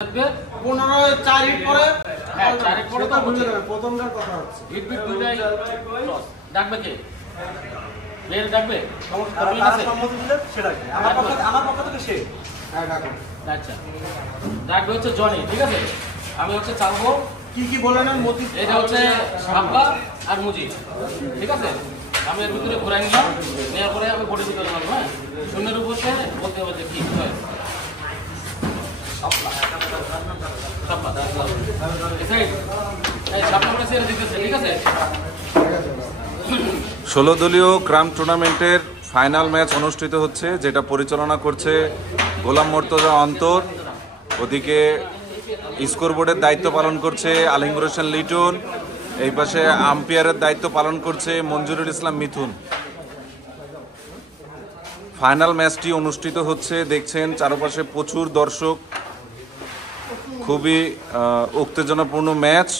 15-4 hit পরে হ্যাঁ 4 hit পরে তো ভুলে যাবে প্রথমটার কথা হচ্ছে হিট বিট দুইটাই ডাকবে কে বের ডাকবে সমস্যা সম্মতি দিলে সেটা আমার পক্ষ থেকে সে হ্যাঁ ডাকবে আচ্ছা ডাকবে হচ্ছে জনি ঠিক আছে আমি হচ্ছে চালবো কি কি বলে নেন মতি এটা হচ্ছে সাব্বা আর মুজিব ঠিক আছে আমি এর ভিতরে ঘুরাই নিলাম নেওয়ার পরে আমি বডি ভিতরে নামবো হ্যাঁ শূন্যের উপর থেকে বলতে হবে যে কি হয় ষোলো দলীয় ক্রাম টুর্নামেন্টের ফাইনাল ম্যাচ অনুষ্ঠিত হচ্ছে, যেটা পরিচালনা করছে গোলাম মোর্তজা অন্তর। ওদিকে স্কোরবোর্ডের দায়িত্ব পালন করছে আলিঙ্গুর হোসেন লিটন। এই পাশে আম্পায়ারের দায়িত্ব পালন করছে মঞ্জুরুল ইসলাম মিথুন। ফাইনাল ম্যাচটি অনুষ্ঠিত হচ্ছে, দেখছেন চারপাশে প্রচুর দর্শক। খুবই উত্তেজনাপূর্ণ ম্যাচ।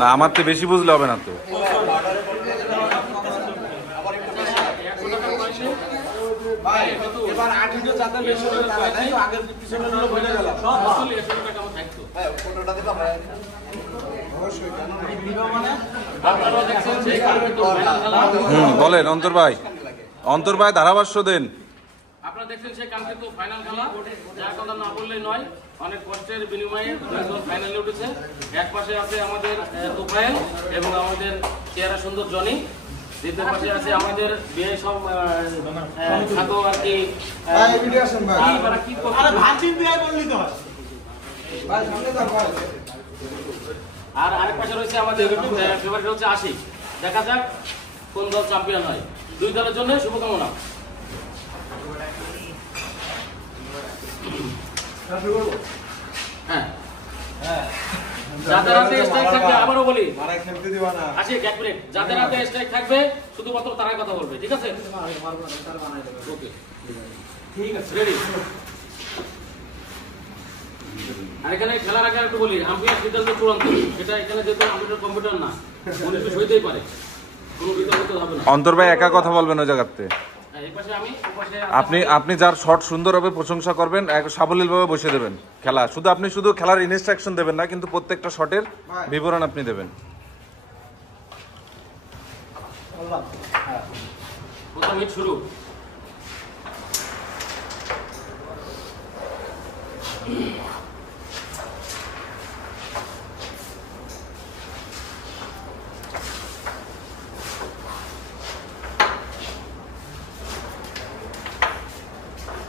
না আমার তো বেশি বুঝলে হবে না তো। বলেন অন্তর ভাই ধারাভাষ্য দেন। আপনারা দেখছেন সেই কাঙ্ক্ষিত ফাইনাল খেলা, যার কথা না বললেই নয়। অনেক কষ্টের বিনিময়ে দুইজন ফাইনালে উঠেছে। এক পাশে আছে আমাদের তোফায়েল এবং আমাদের চেহারা সুন্দর জনি। দ্বিতীয় পাশে আছে আমাদের বিয়ে সব খাতো আর কি। আর আরেক পাশে রয়েছে আমাদের ফেভারিট হচ্ছে আশিক। দেখা যাক কোন দল চ্যাম্পিয়ন হয়। দুই দলের জন্য শুভকামনা। হ্যাঁ যাদের হাতে স্ট্রাইক থাকবে, আবারও বলি আশিক এক মিনিট, যাদের হাতে স্ট্রাইক থাকবে শুধুমাত্র তারাই কথা বলবে, ঠিক আছে? ওকে ঠিক আছে, রেডি। আর এখানে খেলার আগে একটু বলি, আম্পায়ার সিদ্ধান্ত চূড়ান্ত। সেটা এখানে যেহেতু আমাদের কম্পিউটার না, অনেক কিছু হইতেই পারে, কোনো বিতর্ক হবে না। অন্তর ভাই একা কথা বলবেন ওই জায়গাতে। আপনি যার শট সুন্দর হবে প্রশংসা করবেন, সাবলীলভাবে বসে দেবেন খেলা। আপনি শুধু খেলার ইনস্ট্রাকশন দেবেন না, কিন্তু প্রত্যেকটা শটের বিবরণ আপনি দেবেন। প্রথম হিট শুরু।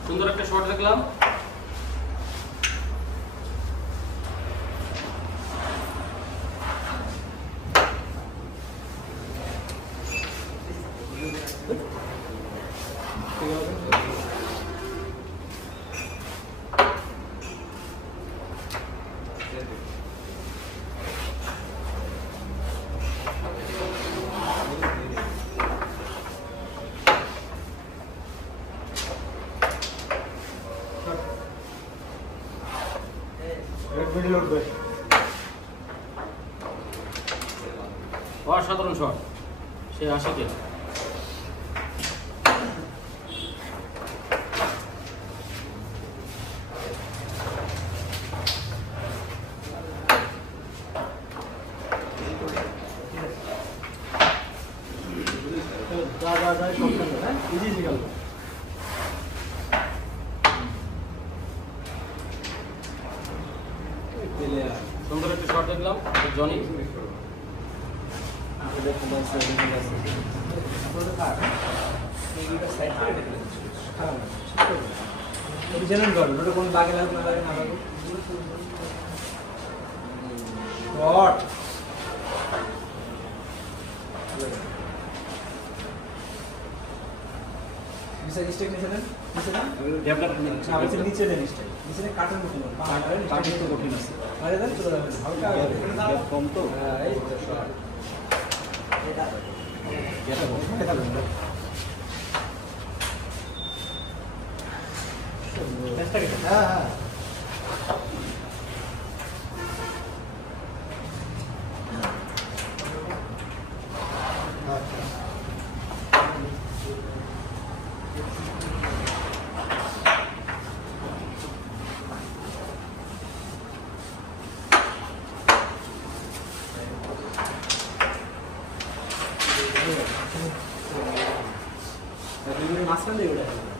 সুন্দর একটা শট দেখলাম। অসাধারণ শট সে আশিকের। সুন্দর একটা শট দেখলাম জনি। কম তো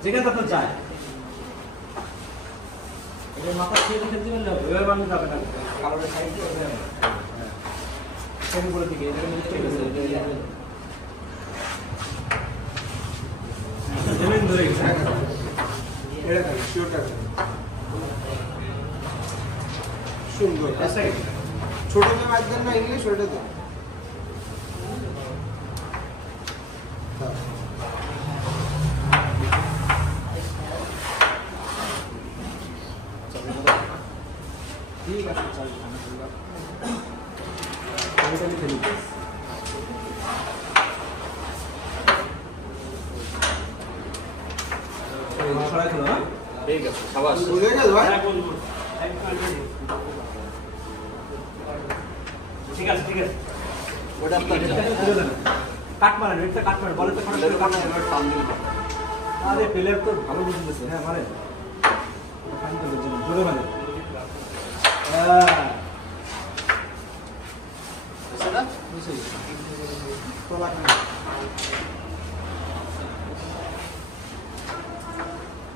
যেখানে তখন যায় মাথা খেয়ে খেতে দিবেন না, ওইভাবে মানুষ যাবে না কারণে সাইড করে দিকে সুন্দর ছোটতে মাঝখান না ইংলিশ ওইটা তো ঠিক আছে ঠিক আছে সাবাস বুঝে গেল ভাই ঠিক আছে ঠিক আছে ওটা আপনার কাট মারেন এটা কাট মারেন বলে তো কাট মারেন টান দিন আরে প্লেয়ার তো ভালো বুঝতেছে হ্যাঁ মারে পানি তো জোরে মারে সেটা তোলা কেন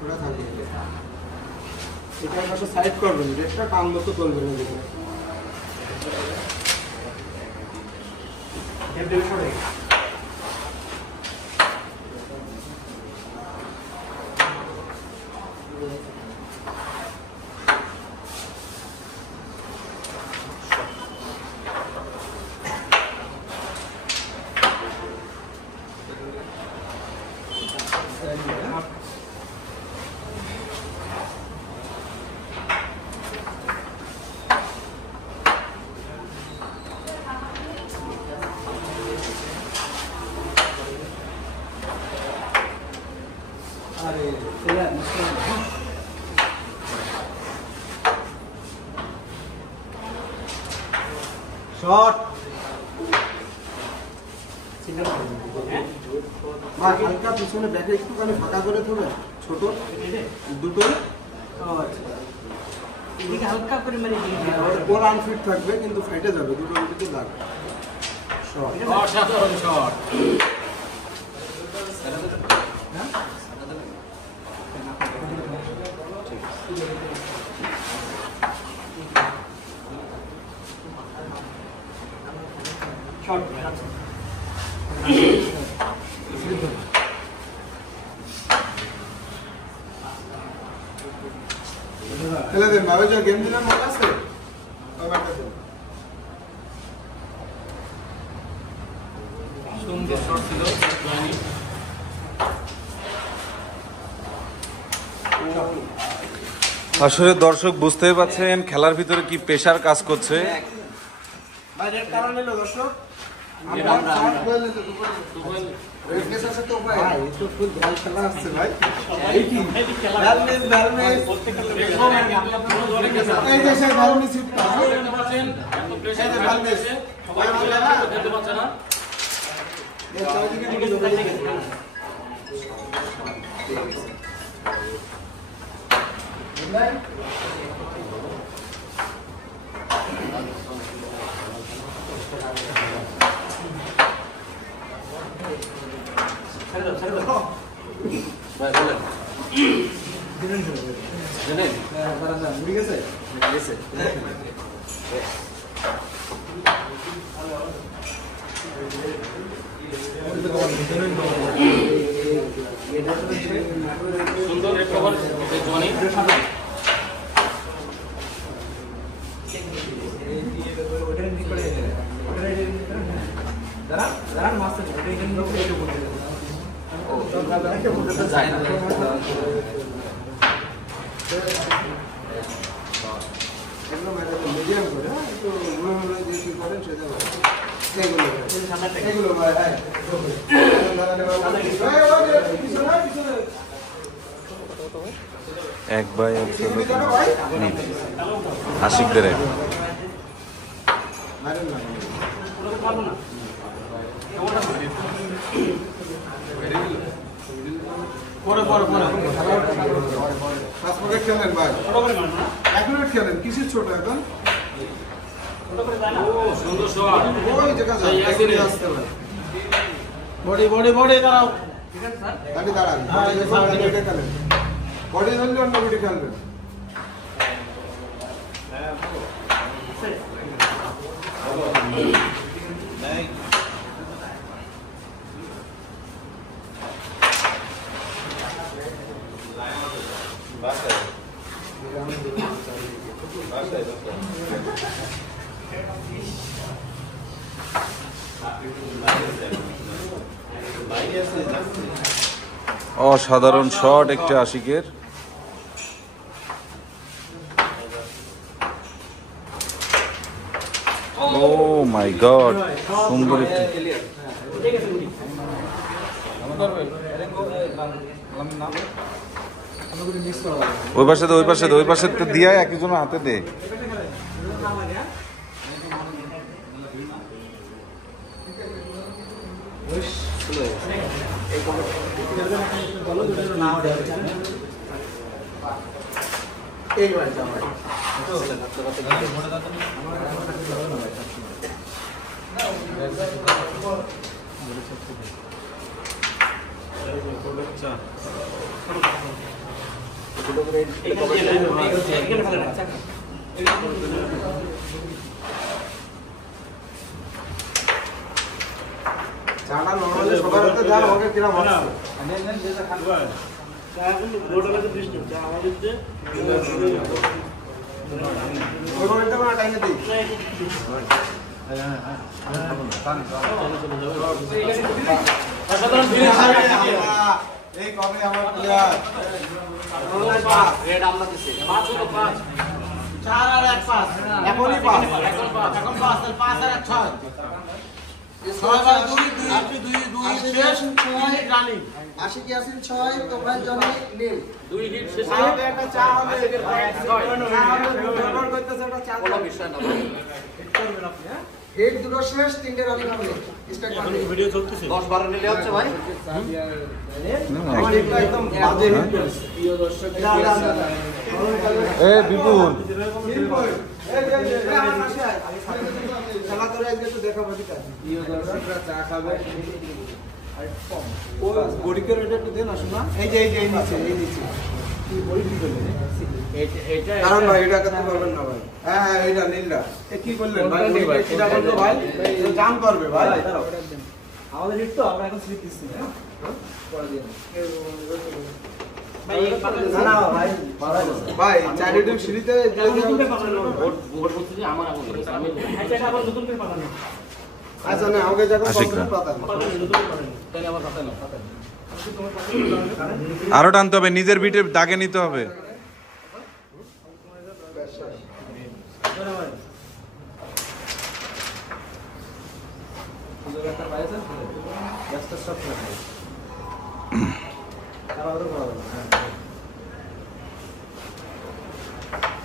ওটা থাকে এটা একটা সাইড করবেন রেটটা টান মতো চলবে না যেখানে দেব সরে আরে প্লেয়ার মুশকিল শট সিঙ্গেল হ্যাঁ আর হালকা পিছনে ব্যাকে একটুখানি ফাঁকা করে থবে ছোট দুটো এদিকে হালকা করে মানে ওর আনফিট থাকবে কিন্তু ফাইটে যাবে দুটো উইকেটে লাগবে শট অসাধারণ শট শট খেলে দেন ভাবে যে গেম দিলে মনে আছে সুন্দর শট ছিল জয়নি আসলে দর্শক বুঝতেই পাচ্ছেন খেলার ভিতরে কি প্রেশার কাজ করছে। বাইরের কারণ এলো দর্শক সুন্দর রেড কভার জয়নি মিডিয়াম করে একটু যে করেন সেটা এগুলো এক বাই আশিকদের এক পরে পরে পরে পাঁচ পকেট খেলেন ভাই, ছোট করে মারো না, 1 মিনিট খেলেন, কিসের ছোট এখন? ছোট করে যায় না। ও সুন্দর শট। ওই জায়গা যান, এই এখনই আছে। আসতে ভাই। বডি বডি বডি দাঁড়াও। ঠিক আছে স্যার। দাঁড়িয়ে দাঁড়ান, হ্যাঁ, বডি এই যে যখন সামনে। দাঁড়িয়ে খেলেন। বডি ধরলে অন্য বডি খেলবেন। অসাধারণ শট একটি আশিকের। ও মাই গড, সুন্দর একটি। ঠিক আছে গুলি। ওই পাশে দে, ওই পাশে দে, ওই পাশে তো দিয়া একজন হাতে দে। এই ভাই জামাই। এখানে ফেলে রাখ। চাটা নরমালি সবার হাতে দেন, আমাকে কিরম হচ্ছে? ওই কমেন্টটা আমরা টাইমে দিই। অসাধারণ ফিনিশ। এই কবে আমার প্লেয়ার রেড আমরা দিছি। 5 হলো 5। 4 আর 1 5। এখনই পাস। এখন 5 তাহলে 5 আর 1 6। 6 আর 2 2 শেষ 2 হিট রানিং। আশিক ইয়াসিন 6, তোফায়েল জনি নীল। 2 হিট শেষ। আমাকে একটা চা হবে। আশিকের ভাই 6। চা হবে, ব্যবহার করতেছে একটা চা কোনো খাবেন। বিষয় না। করবেন আপনি, হ্যাঁ? হেড দুটো শেষ, 3টে রানিং হবে। স্টার্ট করবে। 10 12 নিলে হচ্ছে ভাই। আমার এটা একদম বাজে হিট করেছে। এ বিপুল, খেলা করে আজকে তো দেখাবো, ঠিক আছে? চা খাবে। ও বডিকে রেটে একটু দেন, আসুন না। এই যে এই নিচে, এই নিচে। কারণ ভাই এটা করতে পারবেন না ভাই। হ্যাঁ হ্যাঁ, এইটা নীলটা। এ কি করলেন ভাই? এটা করলো ভাই, জাম করবে ভাই। আমাদের হিট তো আমরা এখন স্লিপ দিচ্ছি না পরে দিয়ে না ভাই ভাই চারিদিক সিঁড়িতে ভোট বলতে যে আমার আগুন লেগেছে। আমি এটা আবার নতুন করে পাঠানো আচ্ছা না, আমাকে যখন আশিক না। কমপ্লিট পাতা তাহলে আমার কথা না। আরো টানতে হবে, নিজের বিটে দাগে নিতে হবে।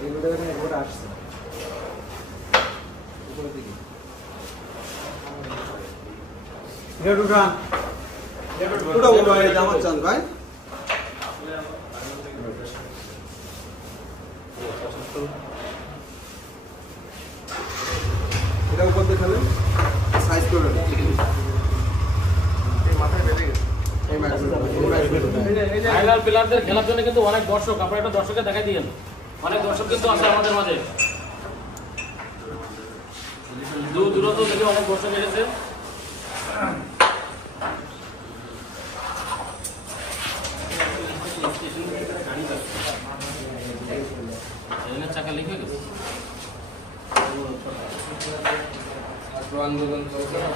এইগুলো এখানে গোটা আসছে উপরের দিকে পুরো উঠো, এই জামাত চান ভাই। এটা উপর দিয়ে খেলেন, সাইজ করে এই মাথায় বেঁধে গেছে। এই ম্যাচ ফাইনাল প্লেয়ারদের খেলার জন্য কিন্তু অনেক দর্শক, আপনারা একটা দর্শককে দেখাই দিয়েন। অনেক দর্শক কিন্তু আছে আমাদের মাঝে। দূর দূরান্ত থেকে অনেক দর্শক এসেছে। ট্রেনের চাকা লিখে গেছে। আন্দোলন চলছে না,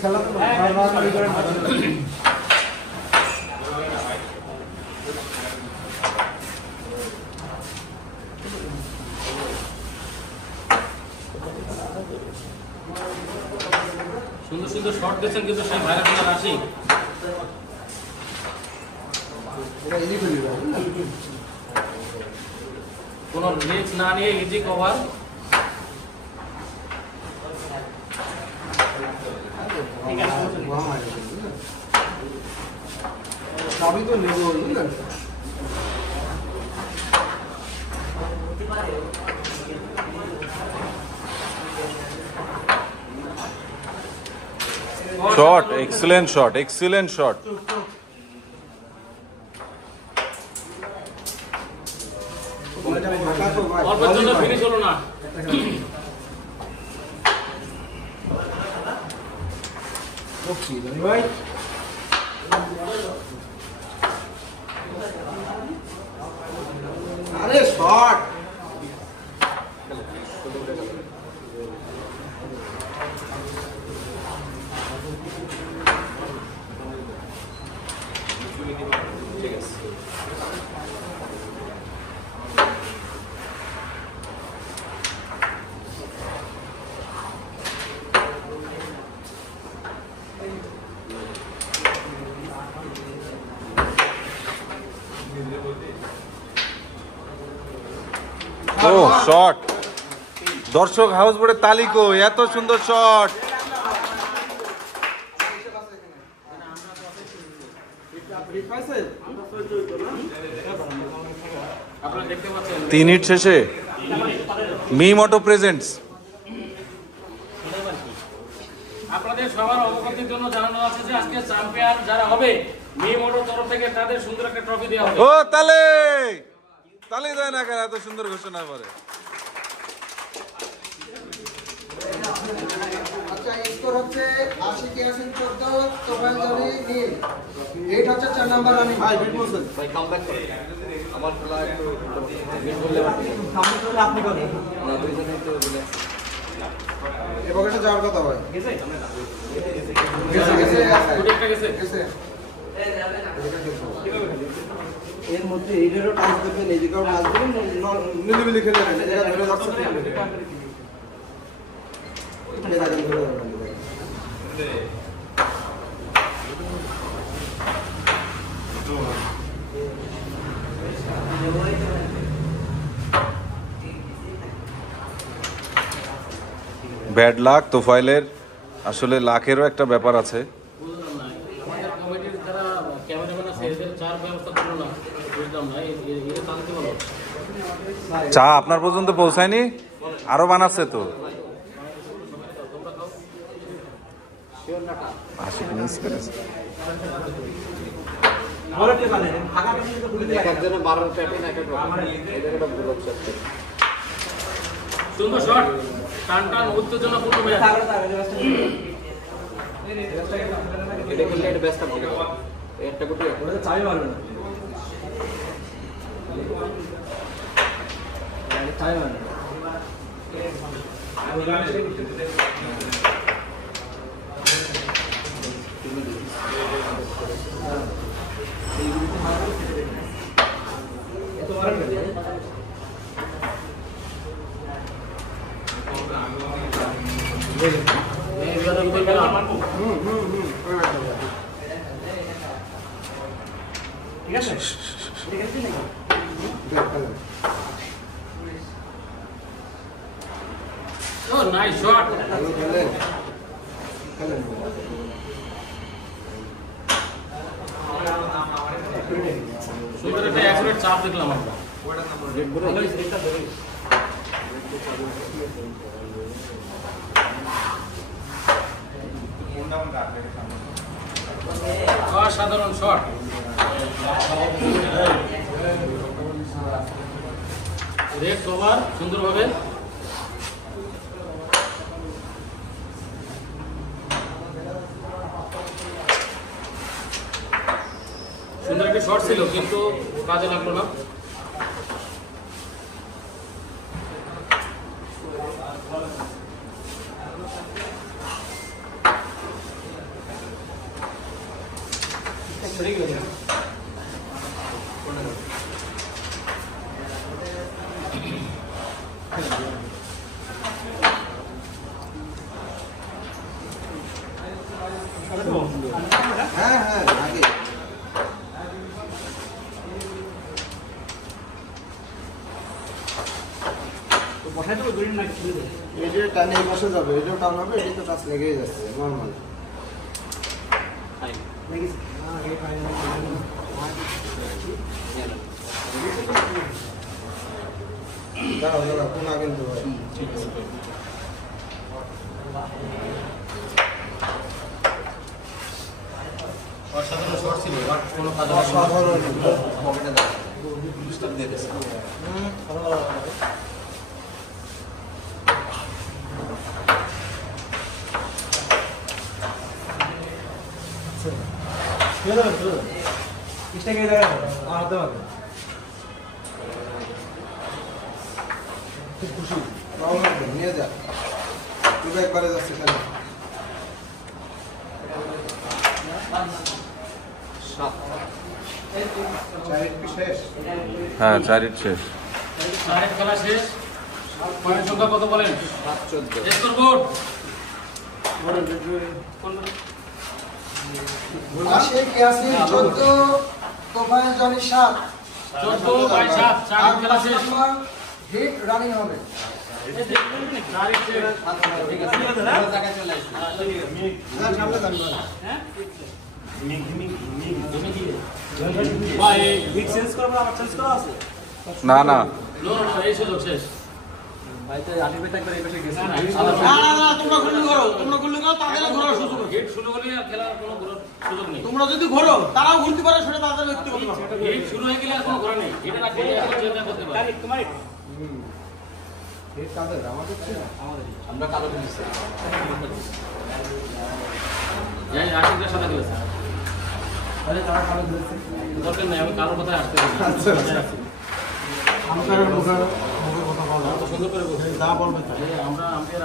খেলা সুন্দর সুন্দর শট দিচ্ছেন কিন্তু সেই ভাইরাল খেলার আসি এটা ইজি করে দিলাম কোনো রিস্ক না নিয়ে ইজি কভার সবই তো নেব বুঝলেন shot, excellent shot, excellent shot. অল্পের জন্য ফিনিশ হলো না ভাই আরে শট ও শট, দর্শক হাউস বোর্ডে তালিকো, এত সুন্দর শট। আপনারা দেখতে পাচ্ছেন 3 হিট শেষে মিম অটো প্রেজেন্টস। আপনাদের সবার অবগতির জন্য জানানো আছে যে আজকে চ্যাম্পিয়ন যারা হবে মিমোটোর তরফ থেকে তাদের সুন্দর একটা ট্রফি দেওয়া হবে ও তালে তালে দেয় না কেন, এত সুন্দর ঘোষণা করে। আচ্ছা স্কোর হচ্ছে আশিক ইয়াসিন 14 তোফায়েল জনি নীল 8 হচ্ছে 4 নাম্বার রানিং ভাই বিট মোশন ভাই কামব্যাক করে আমার খেলা একটু মিস করলে কামব্যাক করলে আপনি করেন না দুইজনে একটু রিল্যাক্স এ পকেটে যাওয়ার কথা ভাই গেছে গেছে গেছে দুটো একটা গেছে গেছে এর মধ্যে এইটারও টাচ করবেন এইদিকেও টাচ করবেন নিলিবিলি খেলে নেন এটা ধরে যাচ্ছে এটা ধরে যাচ্ছে ব্যাড লাক তোফাইলের, আসলে লাখেরও একটা ব্যাপার আছে। বুঝলাম না আমাদের কমিটির যারা ক্যামেরাম্যান আছে এদের চার ব্যবস্থা করলো না বুঝলাম না এটা জানতে বলো চা আপনার পর্যন্ত পৌঁছায়নি, আরো বানাচ্ছে তো। আশিক মিস করেছে। আমার একটা জানেন ফাঁকা পেছনে তো খুলে এক একজনের 12 প্যাটিন এক এক রকম এটা একটা ভুল হচ্ছে সুন্দর শট টান টান উত্তেজনাপূর্ণ ম্যাচ এটা করলে এটা বেস্ট হবে একটা গুটি ওটা চাই মারবে না চাই মারবে ঠিক আছে ও নাইস শট সুন্দর একটা অ্যাকুরেট চাপ দেখলাম আমরা অসাধারণ শট রেড কভার সুন্দরভাবে সুন্দর একটা শট ছিল কিন্তু কাজে লাগলো না হ্যাঁ হ্যাঁ আগে এটা টানে এই বসে যাবে, এটাও টান হবে, এটা তো টাচ লেগেই যাচ্ছে নর্মাল। দাঁড়াও দাঁড়াও, কোন আগে কিন্তু ভাই অসাধারণ শট ছিল, আর কোনো কাজ অসাধারণ। পকেটে দাও বুস্টার দিয়ে দিছে খুব খুশি নিয়ে যা, তুই একবারে যাচ্ছে খালি। 7 চারিট কি শেষ? হ্যাঁ 4 ইট শেষ। চারের খেলা শেষ। পয়েন্ট সংখ্যা কত বলেন? 7-14 স্কোরবোর্ড আশিক ইয়াসিন 14, তোফায়েল জনি 7। 14/7 চারের খেলা শেষ। হিট রানিং হবে। চারের শেষ। ঠিক আছে পুরো জায়গায় চলে আসছে না সামনে যান বল। ভাই না না নো এই সুযোগ শেষ। ভাই তো আটি বেটা করে এই পাশে গেছে না, তোমরা গুলি করো, তাদের ঘোরার সুযোগ নেই। গেট শুরু হলে আর খেলার কোনো ঘোরার সুযোগ নেই। তোমরা যদি ঘোরো তারাও ঘুরতে পারে, সেটা তাদের ব্যক্তিগত ব্যাপার। গেট শুরু হয়ে গেলে আর কোনো ঘোরা নেই। এটা না খেলে আর চেষ্টা করতে পারে। এই কাদের আমাদের ছিল? আমরা কালো দিছি যাই আশিকদের সাথে খেলেছে। আরে তারা কালো দিয়েছে। দরকার নেই, আমি কারোর কথায় আসতে পারি না। আচ্ছা, আচ্ছা। আমাদের মুখের কথা বলা তো সুন্দর করে বলছি। যা বলবে তাই। তাহলে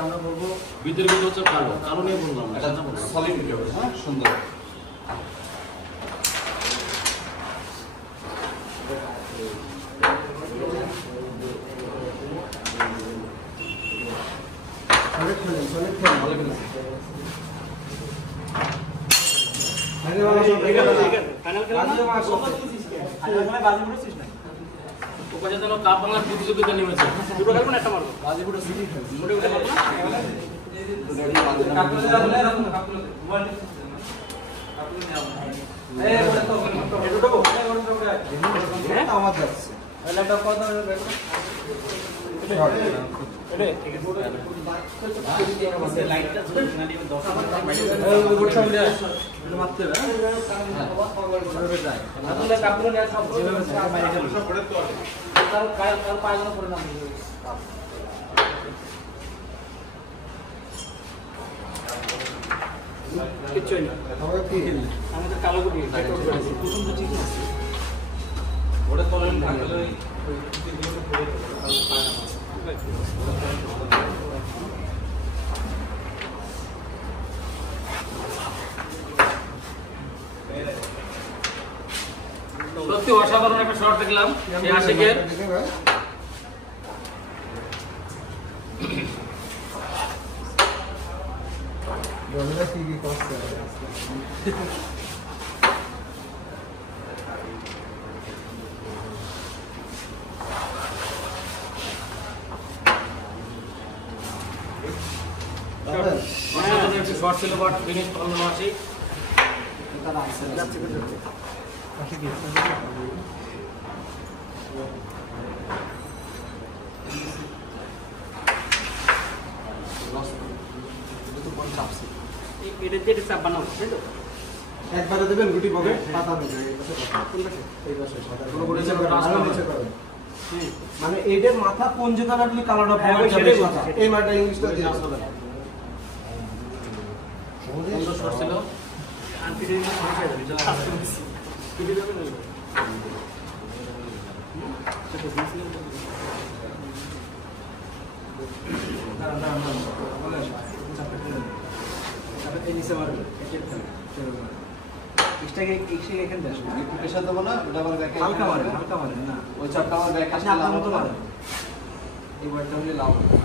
আমরা বলবো বিতর্কিত হচ্ছে কালো। কালো নিয়ে বললাম না, এটা সেটা বলবো। সলিড ভিডিও হ্যাঁ সুন্দর সলিড খেলেন, সলিড খেলেন। ভালো খেলেছে আগে বলো সব ঠিক আছে। আগে মার সব। ওখানে যেন কাপ বাংলার প্রতিযোগিতা নেমেছে। বাজিপুরো সিটি খেলছে আমার যাচ্ছে। আমাকে কি? ওটা তোলেন থাকলে সত্যি অসাধারণ একটা শট দেখলাম এই আশিকের। দেখে ভাই। জমিটা কি কি করছে? অসাধারণ একটা শট ছিল, বাট ফিনিশ করলো না আশিক। একবারে দেবেন গুটি পকেট পাতা নেই এই পাশে পাতা। কোন পাশে? এই পাশে সাদা। কোনো গুটি নিচে করেন, আরো নিচে করেন। মানে এইটার মাথা কোন জায়গা রাখলে কালোটা পড়ে যাবে কথা। এই মাঠটা ইংলিশটা দিয়ে আসলে। সুন্দর শট ছিল। প্রেশার দেবো না ওটা আমার ব্যাকে হালকা মারেন না। ওই চাপটা আমার ব্যাকে আসলে আপনার লাভ মতো হতো না মারেন। এই বারটা হলে লাভ হবে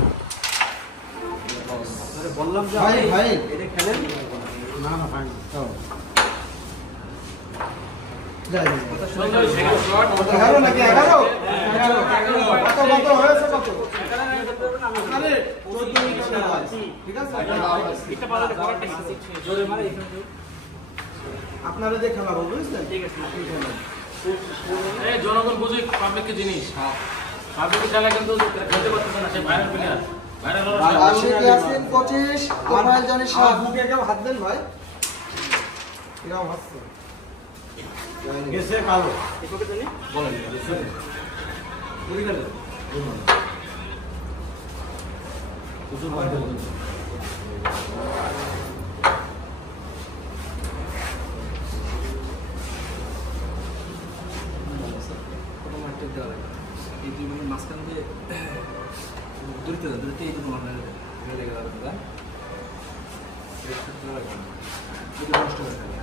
বললাম যে ভাই ভাই এটা খেলেন না না ফাইন যাই যাই সুন্দর সেকেন্ড শট 11 নাকি 11 কত হয়েছে কত আরে 14 মিনিট ঠিক আছে এটা পালাতে করাটা জোরে মারে আপনারা যে খেলা হবে বুঝছেন ঠিক আছে এই জনগণ বুঝুক পাবলিকের জিনিস পাবলিকের খেলা কিন্তু খেলতে পারতেছে না সে viral player viral Ashik Yasin 25 Tofayel Jony 7 বুকে কেউ হাত দেন ভাই এরকম হচ্ছে গেছে কালো বলেন বুঝি গেল মাঝখান দিয়ে দূরতে এই দুটো মাথা লেগে যাবে নষ্ট হয়ে যাবে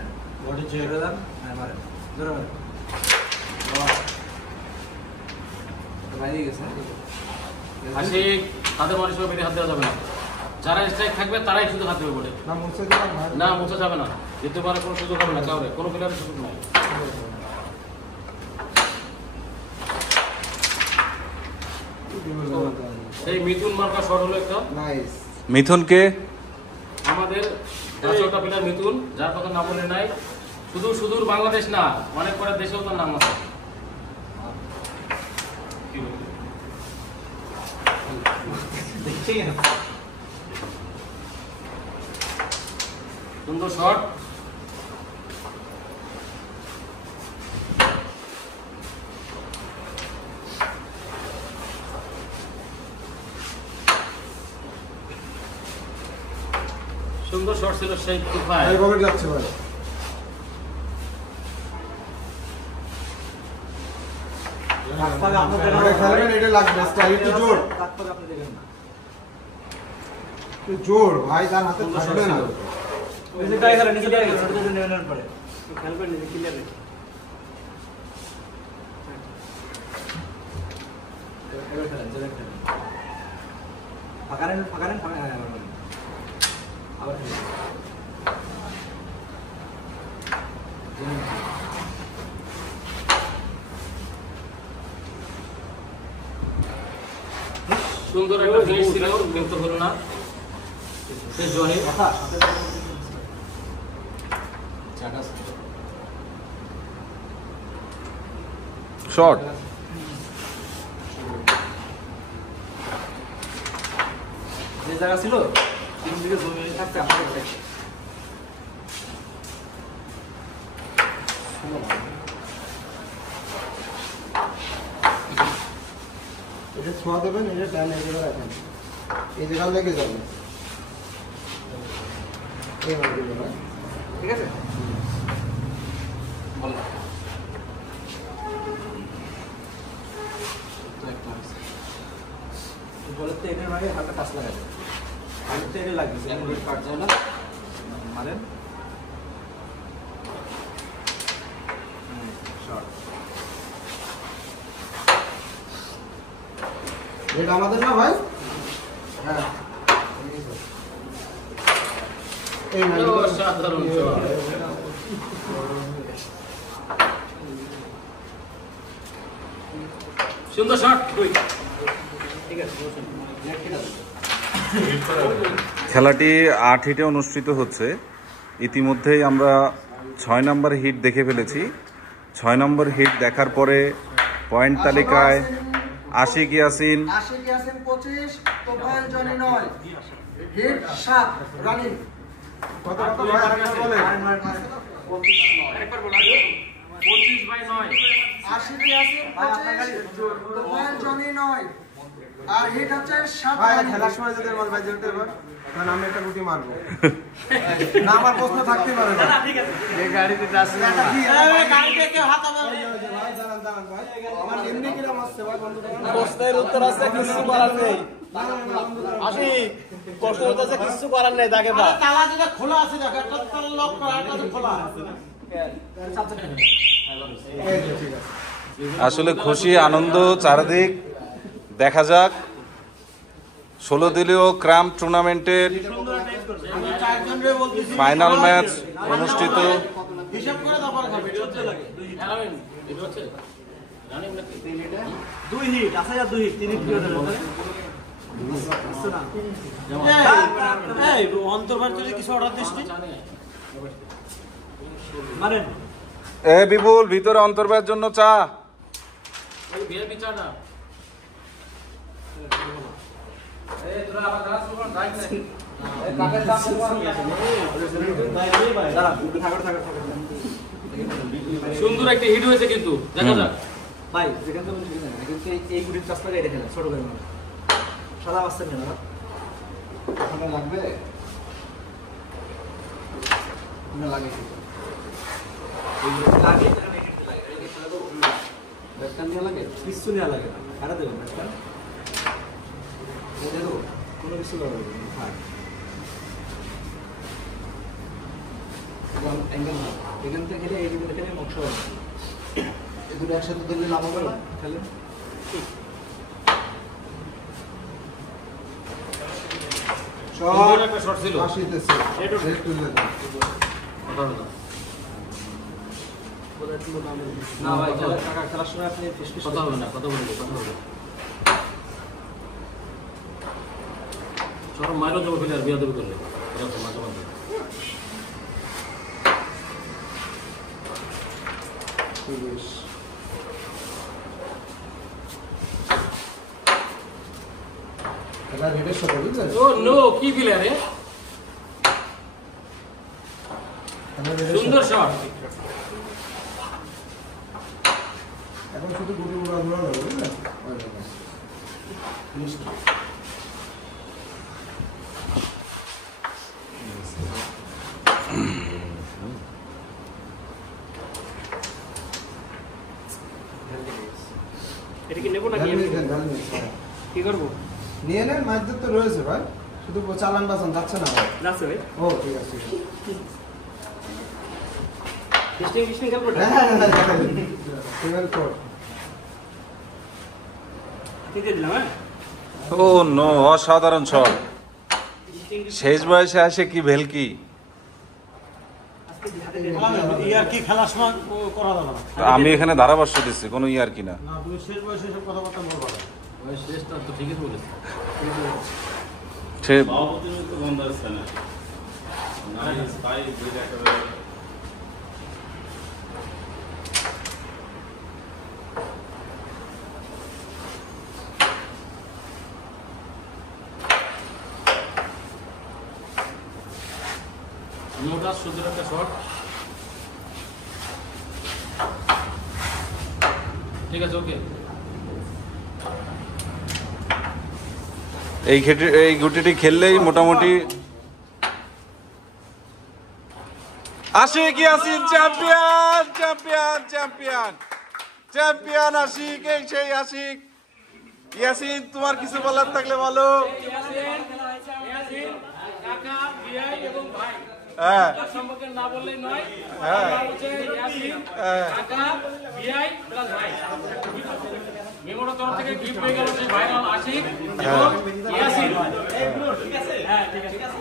বডি ছেড়ে দেন হ্যাঁ মারেন ধরে মারেন বাইরে গেছে আশিক তাদের মানুষের বেরিয়ে হাত দেওয়া যাবে না যারা স্ট্রাইক থাকবে তারাই শুধু হাত দেবে বলে না মুছে দিলাম ভাই না মোছা যাবে না যেতে পারে কোনো সুযোগ হবে না কাউরে কোনো প্লেয়ারের সুযোগ নাই সেই মিথুন মার্কা শট হলো একটা নাইস মিথুনকে আমাদের 10টা প্লেয়ার মিথুন যার কথা না বলে নাই শুধু সুদূর বাংলাদেশ না অনেক পরে দেশেও তার নাম আছে সুন্দর শট সুন্দর শট ছিল সেই তুফায় ভাই পকেট যাচ্ছে ভাই খেলবেন এটা লাগবে স্টাইল একটু জোর একটু জোর ভাই তার হাতে থাকবে না ফাঁকারেন আবার সুন্দর একটা ফিনিশ ছিল কিন্তু হলো না সে জনি শট যে জায়গা ছিল তিন দিকে জমি থাকতে আমাদের এটা ছোঁয়া দেবেন এটা টান এই জায়গায় রাখেন এই জায়গা লেগে যাবে এই মার দিবেন ভাই ঠিক আছে বলো বলে তো এটার ভাগে হালকা টাচ লাগাবে হালকা তো এটা লাগবে এমন কাট যায় না মারেন শর্ট এটা আমাদের না ভাই হ্যাঁ এই মার দিবেন অসাধারণ শট সুন্দর শট ঠিক আছে খেলাটি 8 হিটে অনুষ্ঠিত হচ্ছে ইতিমধ্যেই আমরা 6 নম্বর হিট দেখে ফেলেছি 6 নম্বর হিট দেখার পরে পয়েন্ট তালিকায় আশিক ইয়াসিন 25 তোফায়েল জনি 9 হিট 7 রানিং কত কত ভাই আরেকবার বলেন আরেকবার বলা 25/9 আশিক ইয়াসিন 25 তোফায়েল জনি 9 আর হিট হচ্ছে 7 ভাই রানিং খেলার সময় যদি আমার ভাই যেতে এবার কারণ আমি একটা গুটি মারবো না আমার প্রশ্ন থাকতে পারে না ঠিক আছে এই গাড়িতে টাচ না গাড়িতে কেউ হাত হবে ভাই দাঁড়ান দাঁড়ান ভাই আমার এমনি কিরকম আসছে ভাই বন্ধুরা প্রশ্নের উত্তর আছে কিছু করার নেই আসি কষ্ট হতেছে কিছু করার নেই তাকে বা তালা যেটা খোলা আছে দেখো একটা তালা লক করা একটা তো খোলা আছে এই যে ঠিক আছে আসলে খুশি আনন্দ চারিদিক দেখা যাক 16 দলীয় ক্রাম টুর্নামেন্টের ফাইনাল ম্যাচ অনুষ্ঠিত। হিসাব করে তারপর খাবে দুই হিট আসা যা 2 হিট 3 হিট কি হতে পারে এই অন্তর্ভার যদি কিছু অর্ডার দিস মারেন এ বিপুল, ভিতরে অন্তর্বের জন্য চা। সুন্দর একটা হিট হয়েছে কিন্তু দেখা যাক ভাই যেখান থেকে বলছি না কিন্তু এই গুটির চাষটাকে রেখে না ছোট করে মানে সাদা আসছে না ওখানে লাগবে না লাগে লাগে ব্যাটটা নিয়ে লাগে কিছু নেওয়া লাগে না কাটা দেবেন ব্যাটটা দেবো কোনো কিছু লাগবে না থাক অ্যাঙ্গেল না এখান থেকে খেলে এই দিকে খেলে মক্ষ হবে এই দুটো একসাথে ধরলে লাভ হবে না খেলে সুন্দর একটা শট ছিল আসিতেছে রেড তুলে দাও না ভাই খেলার সময় আপনি ফিস কথা হবে না, কথা বলবো, কথা বলবো। সব মাইরও দেবো ফেলে আর বিয়া দেবে করলে এরকম মাঝে মাঝে। এটা রেডের সাথে বুঝলেন ও নো, কি প্লেয়ার রে, সুন্দর শট। এখন শুধু গুটি উড়া ঘোরানো বুঝলেন এটা কি নেব নাকি কি করবো নিয়ে নেন মাছ তো রয়েছে ভাই শুধু চালান বাসান যাচ্ছে না ভাই যাচ্ছে ভাই ও ঠিক আছে টেস্টিং খেলবো সিঙ্গেল কোড দিয়ে দিলাম হ্যাঁ ও নো, অসাধারণ শট। শেষ বয়সে আসে কি ভেলকি। ইয়ার কি খেলার সময় করা যাবে না আমি এখানে ধারাভাষ্য দিচ্ছি, কোনো ইয়ার কি না। না তুমি শেষ বয়সে সব কথাবার্তা বলবা না ওই শেষটা তো ঠিকই বলেছে। সে মোটা সুন্দর একটা শট। ঠিক আছে, ওকে। এই গুটিটি খেললেই মোটামুটি Ashik Yasin champion, champion, champion, champion Ashik. এই সেই আশিক। ইয়াসিন, তোমার কিছু বলার থাকলে বলো। কাকা, বিআই এবং ভাই হ্যাঁ সম্পর্কে না বললেই নয়। হ্যাঁ কাকা, বিআই প্লাস ভাই। মেমোর তরফ থেকে গিফট পেয়ে গেল সেই ভাইরাল আশিক এবং ইয়াসিন। হ্যাঁ ঠিক আছে।